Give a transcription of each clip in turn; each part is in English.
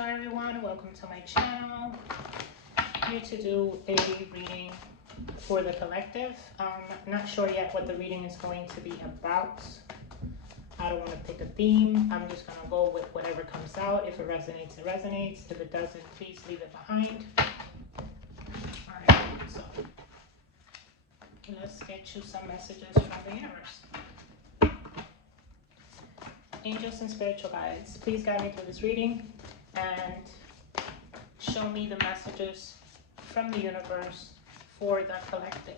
Hello everyone, welcome to my channel. I'm here to do a reading for the collective. Not sure yet what the reading is going to be about. I don't want to pick a theme. I'm just going to go with whatever comes out. If it resonates, it resonates. If it doesn't, please leave it behind. Alright, so let's get you some messages from the universe. Angels and spiritual guides, please guide me through this reading and show me the messages from the universe for the collective.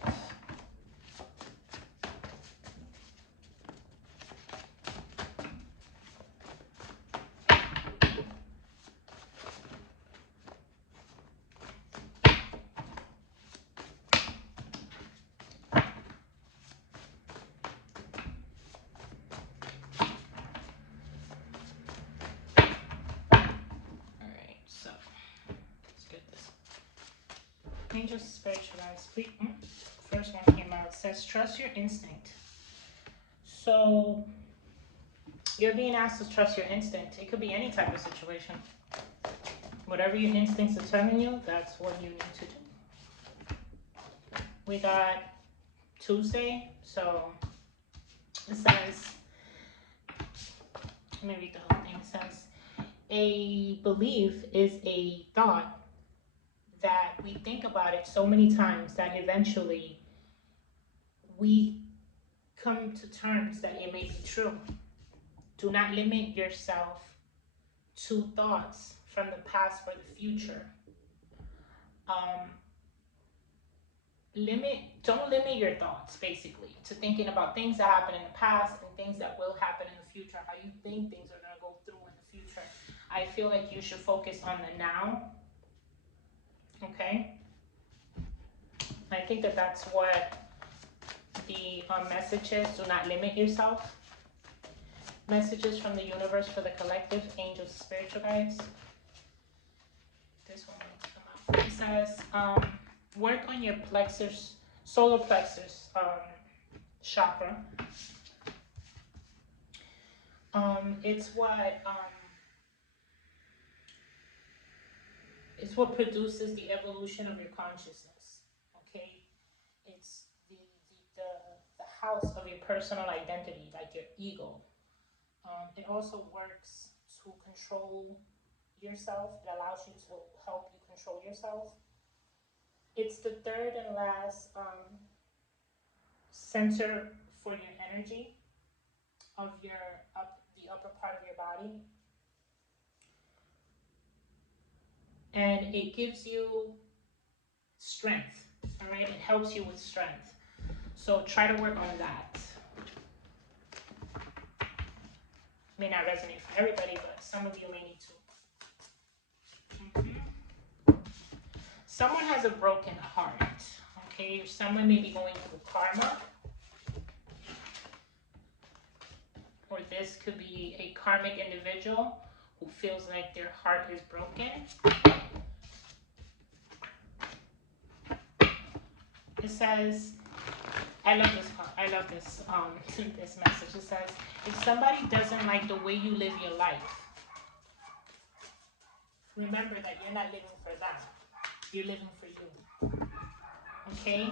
Angels, spiritual guides, please. First one came out. It says, trust your instinct. So, you're being asked to trust your instinct. It could be any type of situation. Whatever your instincts are telling you, that's what you need to do. We got Tuesday. So, it says, let me read the whole thing. It says, a belief is a thought that we think about it so many times that eventually we come to terms that it may be true. Do not limit yourself to thoughts from the past or the future. Don't limit your thoughts, basically, to thinking about things that happened in the past and things that will happen in the future, how you think things are going to go through in the future. I feel like you should focus on the now. Okay? I think that that's what the message is. Do not limit yourself. Messages from the universe for the collective, angels, spiritual guides. This one needs to come out. It says, work on your plexus, solar plexus chakra. It's what produces the evolution of your consciousness. Okay, it's the house of your personal identity, like your ego. It also works to control yourself. It allows you to help you control yourself. It's the third and last center for your energy of the upper part of your body. And it gives you strength, all right? It helps you with strength. So try to work on that. May not resonate for everybody, but some of you may need to. Someone has a broken heart, okay? Someone may be going through karma. Or this could be a karmic individual who feels like their heart is broken. It says, I love this part. I love this this message. It says, if somebody doesn't like the way you live your life, remember that you're not living for them. You're living for you. Okay?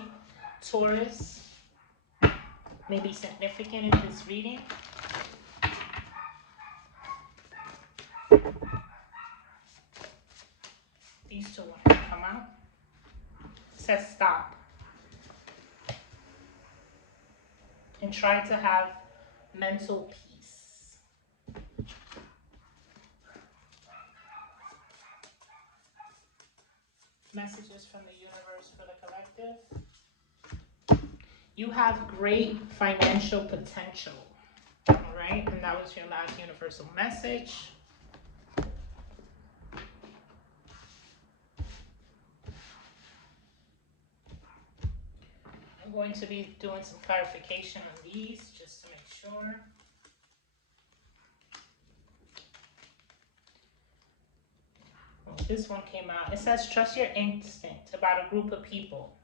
Taurus may be significant in this reading. These two want to come out. It says stop. And try to have mental peace. Messages from the universe for the collective. You have great financial potential. All right? And that was your last universal message. I'm going to be doing some clarification on these just to make sure. Well, this one came out. It says, trust your instinct about a group of people.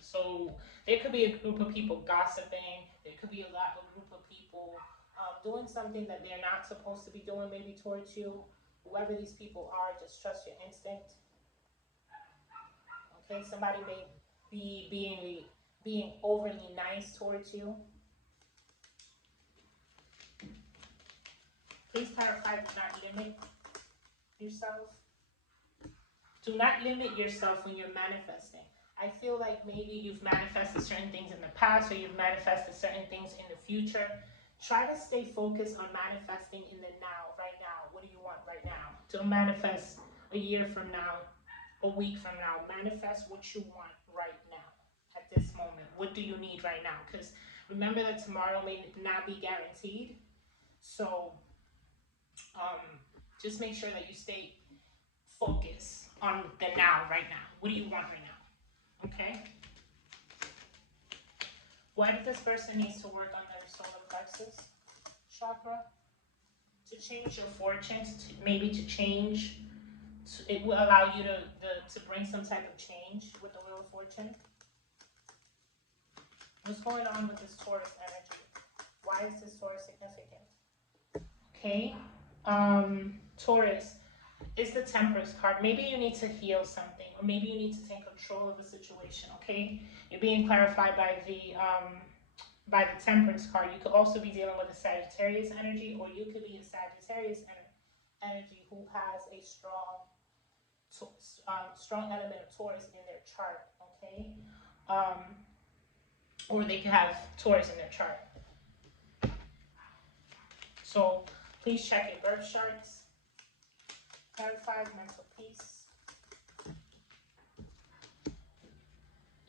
So there could be a group of people gossiping. There could be a group of people doing something that they're not supposed to be doing maybe towards you. Whoever these people are, just trust your instinct. Okay, somebody may be being overly nice towards you. Please clarify, do not limit yourself. Do not limit yourself when you're manifesting. I feel like maybe you've manifested certain things in the past or you've manifested certain things in the future. Try to stay focused on manifesting in the now, right now. What do you want right now? Don't manifest a year from now, a week from now. Manifest what you want right now, at this moment. What do you need right now? Because remember that tomorrow may not be guaranteed. So um, just make sure that you stay focused on the now, right now. What do you want right now? Okay? What if this person needs to work on their solar plexus chakra to change your fortunes, maybe to change? It will allow you to bring some type of change with the Wheel of Fortune. What's going on with this Taurus energy? Why is this Taurus significant? Okay, Taurus is the Temperance card. Maybe you need to heal something, or maybe you need to take control of a situation. Okay, you're being clarified by the Temperance card. You could also be dealing with a Sagittarius energy, or you could be a Sagittarius energy who has a strong element of Taurus in their chart. Okay, or they could have Taurus in their chart. So please check your birth charts. Clarify mental peace.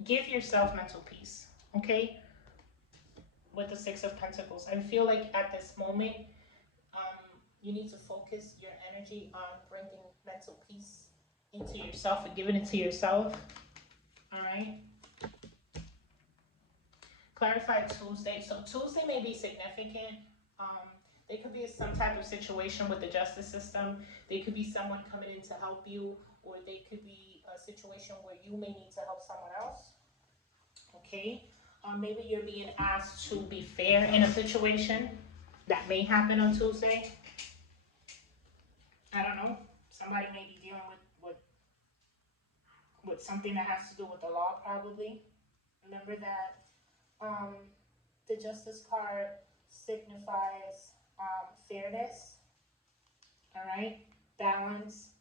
Give yourself mental peace, okay? With the Six of Pentacles, I feel like at this moment, you need to focus your energy on bringing mental peace into yourself and giving it to yourself. All right. Clarify Tuesday. So Tuesday may be significant. There could be some type of situation with the justice system. There could be someone coming in to help you, or there could be a situation where you may need to help someone else. Okay. Maybe you're being asked to be fair in a situation. That may happen on Tuesday. I don't know. Somebody may be dealing with something that has to do with the law, probably. Remember that the Justice card signifies fairness, all right, balance,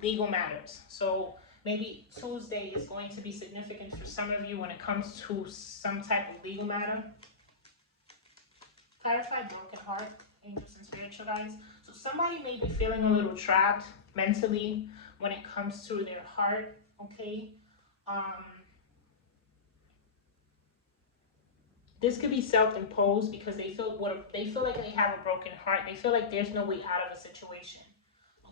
legal matters. So maybe Tuesday is going to be significant for some of you when it comes to some type of legal matter. Clarify broken heart, angels and spiritual guides. So somebody may be feeling a little trapped mentally when it comes to their heart, okay? This could be self-imposed because they feel like they have a broken heart. They feel like there's no way out of a situation.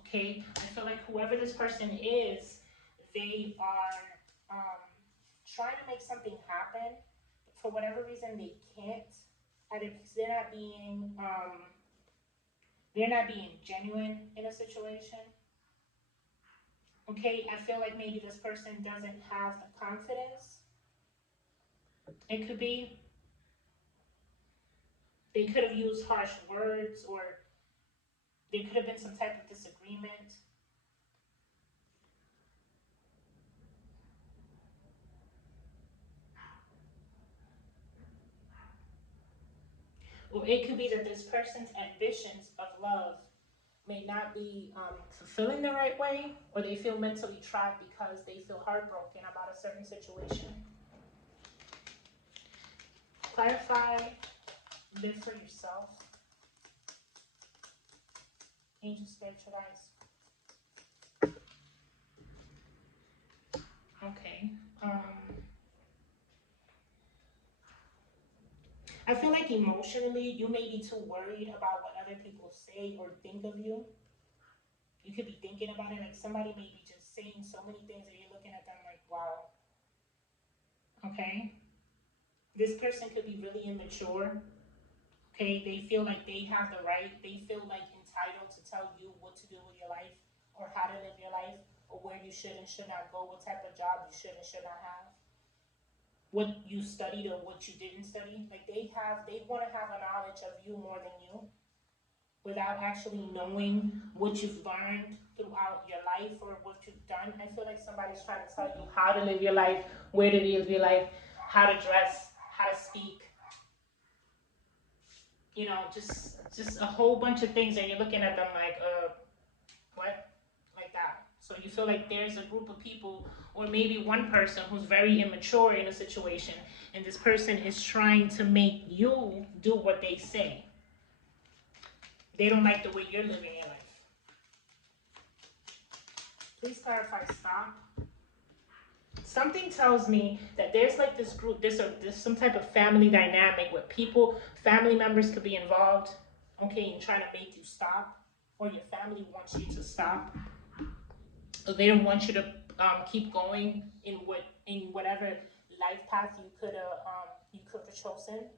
Okay, I feel like whoever this person is, they are trying to make something happen, but for whatever reason they can't. Either because they're not being genuine in a situation. Okay, I feel like maybe this person doesn't have the confidence. It could be. They could have used harsh words, or there could have been some type of disagreement. Or it could be that this person's ambitions of love may not be fulfilling the right way, or they feel mentally trapped because they feel heartbroken about a certain situation. Clarify, live for yourself. Angel spiritual guides. Okay. I feel like emotionally, you may be too worried about what other people say or think of you. You could be thinking about it, like somebody may be just saying so many things that you're looking at them like, wow. Okay. This person could be really immature. Okay, they feel like they have the right, they feel like entitled to tell you what to do with your life, or how to live your life, or where you should and should not go, what type of job you should and should not have, what you studied or what you didn't study. Like they want to have a knowledge of you more than you. without actually knowing what you've learned throughout your life or what you've done. I feel like somebody's trying to tell you how to live your life, where to live your life, how to dress, how to speak, you know, just a whole bunch of things, and you're looking at them like, what? Like that. So you feel like there's a group of people, or maybe one person who's very immature in a situation, and this person is trying to make you do what they say. They don't like the way you're living your life. Please clarify, stop. Something tells me that there's like this group, there's some type of family dynamic where people, family members could be involved, okay, and trying to make you stop, or your family wants you to stop. So they don't want you to keep going in whatever life path you could have chosen.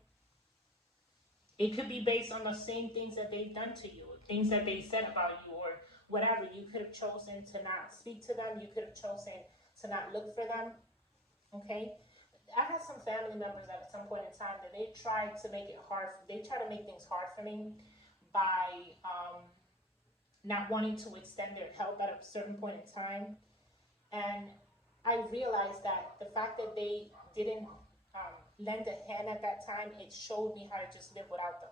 It could be based on the same things that they've done to you, things that they said about you, or whatever. You could have chosen to not speak to them. You could have chosen to not look for them. Okay. I had some family members at some point in time that they tried to make it hard. They try to make things hard for me by not wanting to extend their help at a certain point in time. And I realized that the fact that they didn't lend a hand at that time, it showed me how to just live without them.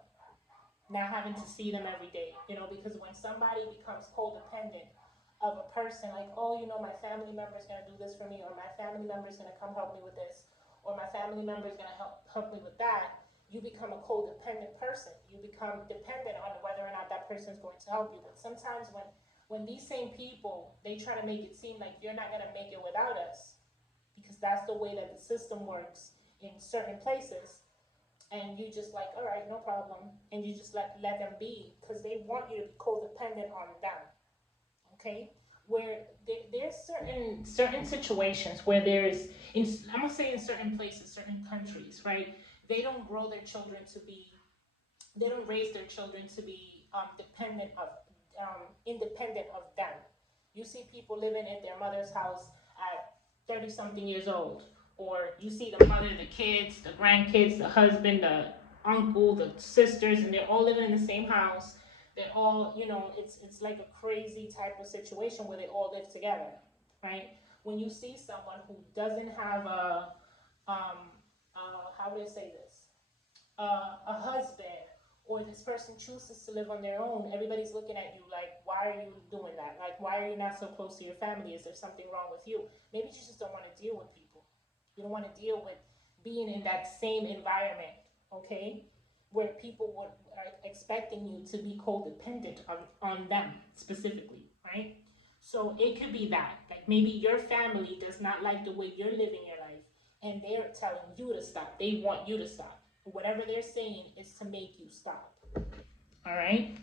Not having to see them every day, because when somebody becomes codependent of a person, like, oh, my family member is going to do this for me, or my family member is going to come help me with this, or my family member is going to help me with that, you become a codependent person. You become dependent on whether or not that person is going to help you. But sometimes when these same people, they try to make it seem like you're not going to make it without us, because that's the way that the system works in certain places, and you just like, all right, no problem, and you just let them be, because they want you to be codependent on them. Okay. Where there's certain situations where I'm gonna say in certain places, certain countries, right, they don't grow their children to be they don't raise their children to be independent of them. You see people living in their mother's house at 30 something years old, or you see the mother, the kids, the grandkids, the husband, the uncle, the sisters, and they're all living in the same house. They're all, it's like a crazy type of situation where they all live together, right? When you see someone who doesn't have um, how would I say this? A husband, or this person chooses to live on their own, everybody's looking at you like, why are you doing that? Like, why are you not so close to your family? Is there something wrong with you? Maybe you just don't want to deal with people. You don't want to deal with being in that same environment, okay? Where people are expecting you to be codependent on them specifically, right? So it could be that. Like maybe your family does not like the way you're living your life, and they're telling you to stop. They want you to stop. Whatever they're saying is to make you stop. All right?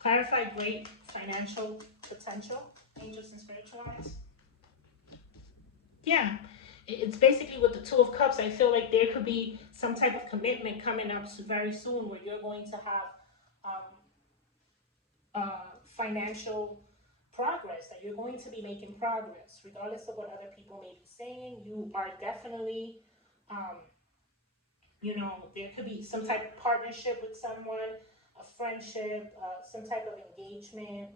Clarify great financial potential, angels and spiritual eyes. Yeah. It's basically with the Two of Cups. I feel like there could be some type of commitment coming up very soon where you're going to have financial progress, that you're going to be making progress. Regardless of what other people may be saying, you are definitely there could be some type of partnership with someone, a friendship, some type of engagement.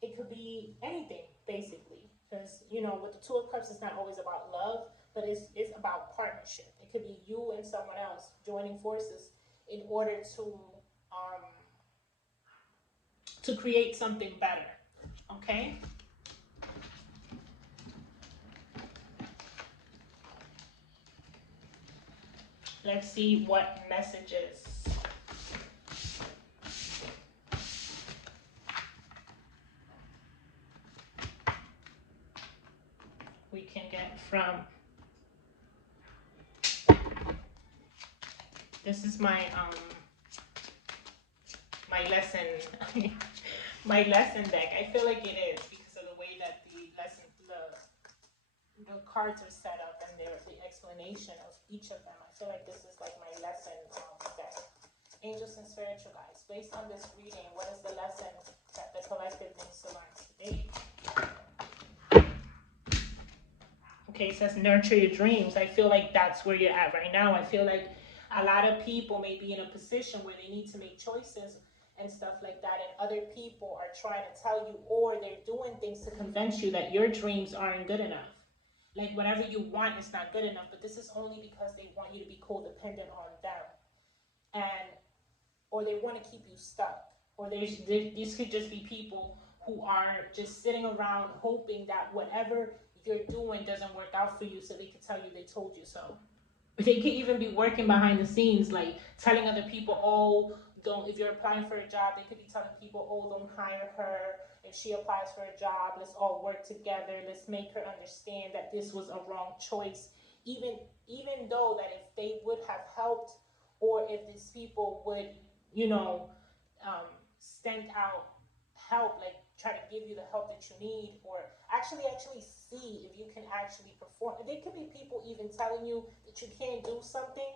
It could be anything, basically. Because, with the Two of Cups, it's not always about love, but it's about partnership. It could be you and someone else joining forces in order to create something better. Okay? Let's see what messages we can get from. This is my my lesson my lesson deck. I feel like it is because of the way that the cards are set up, and the explanation of each of them. I feel like this is like my lesson deck. Angels and spiritual guides. Based on this reading, what is the lesson that the collective needs to learn today? Okay, it says nurture your dreams. I feel like that's where you're at right now. I feel like a lot of people may be in a position where they need to make choices, and stuff like that, and other people are trying to tell you, or they're doing things to convince you that your dreams aren't good enough. Like whatever you want is not good enough, but this is only because they want you to be codependent on them, and or they want to keep you stuck. Or these could just be people who are just sitting around hoping that whatever you're doing doesn't work out for you, so they could tell you they told you so. They could even be working behind the scenes, like telling other people, oh, don't, if you're applying for a job, they could be telling people, oh, don't hire her. If she applies for a job, let's all work together. Let's make her understand that this was a wrong choice. Even though that if they would have helped, or if these people would, you know, send out help, like try to give you the help that you need, or actually see if you can actually perform. There could be people even telling you that you can't do something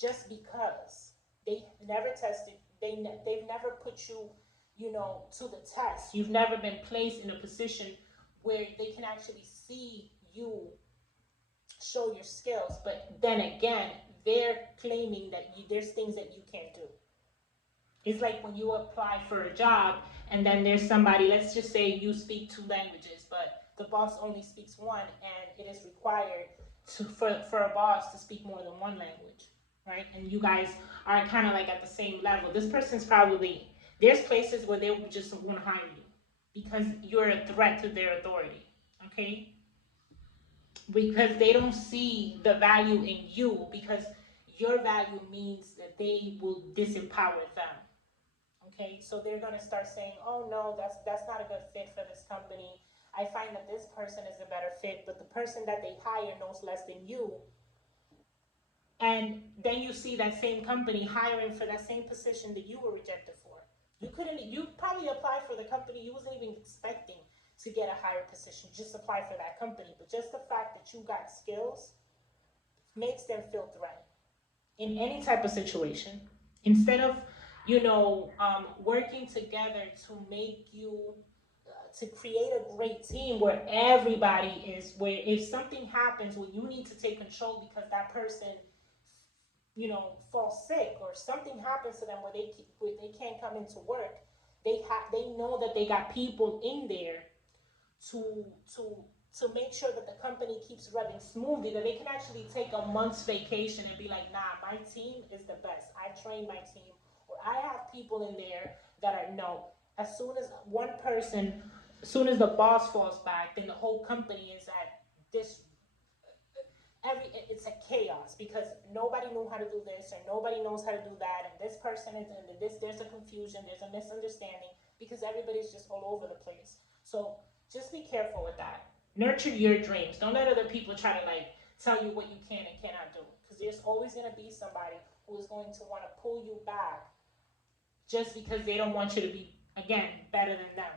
just because they never tested, they've never put you, you know, to the test. You've never been placed in a position where they can actually see you show your skills. But then again, they're claiming that there's things that you can't do. It's like when you apply for a job and then there's somebody, let's just say you speak 2 languages, but the boss only speaks 1, and it is required for a boss to speak more than 1 language, right? And you guys are kind of like at the same level. This person's probably, there's places where they just won't hire you because you're a threat to their authority, okay? Because they don't see the value in you, because your value means that they will disempower them. Okay, so they're gonna start saying, "Oh no, that's not a good fit for this company. I find that this person is a better fit, but the person that they hire knows less than you." And then you see that same company hiring for that same position that you were rejected for. You probably applied for the company you wasn't even expecting to get a higher position. Just apply for that company, but just the fact that you got skills makes them feel threatened in any type of situation. Instead of, you know, working together to make you, to create a great team where everybody is, where if something happens where you need to take control because that person, you know, falls sick, or something happens to them where they can't come into work, they know that they got people in there to to make sure that the company keeps running smoothly, that they can actually take a month's vacation and be like, nah, my team is the best. I train my team, or I have people in there that are, no. As soon as one person, as soon as the boss falls back, then the whole company is at this, it's a chaos because nobody knew how to do this and nobody knows how to do that, and this person is, and this, there's a confusion, there's a misunderstanding because everybody's just all over the place. So just be careful with that. Nurture your dreams. Don't let other people try to like tell you what you can and cannot do, because there's always going to be somebody who is going to want to pull you back just because they don't want you to be, again, better than them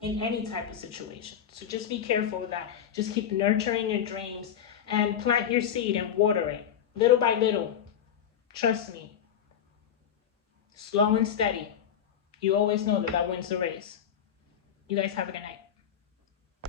in any type of situation. So just be careful with that. Just keep nurturing your dreams and plant your seed and water it little by little. Trust me. Slow and steady. You always know that wins the race. You guys have a good night.